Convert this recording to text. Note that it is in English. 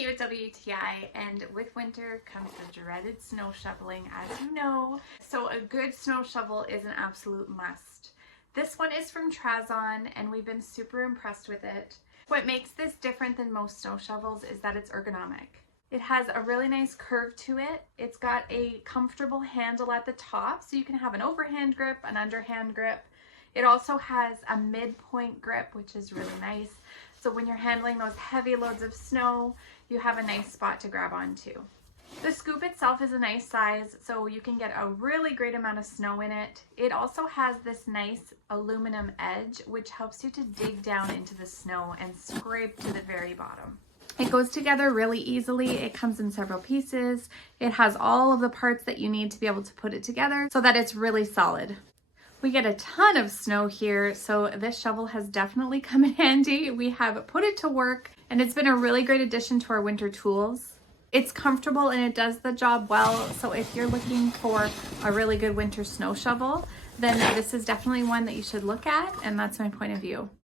Kate with WTI, and with winter comes the dreaded snow shoveling, as you know. So a good snow shovel is an absolute must. This one is from Trazon, and we've been super impressed with it. What makes this different than most snow shovels is that it's ergonomic. It has a really nice curve to it. It's got a comfortable handle at the top, so you can have an overhand grip, an underhand grip. It also has a midpoint grip, which is really nice. So when you're handling those heavy loads of snow, you have a nice spot to grab onto. The scoop itself is a nice size, so you can get a really great amount of snow in it. It also has this nice aluminum edge, which helps you to dig down into the snow and scrape to the very bottom. It goes together really easily. It comes in several pieces. It has all of the parts that you need to be able to put it together so that it's really solid. We get a ton of snow here, so this shovel has definitely come in handy. We have put it to work, and it's been a really great addition to our winter tools. It's comfortable and it does the job well, so if you're looking for a really good winter snow shovel, then this is definitely one that you should look at, and that's my point of view.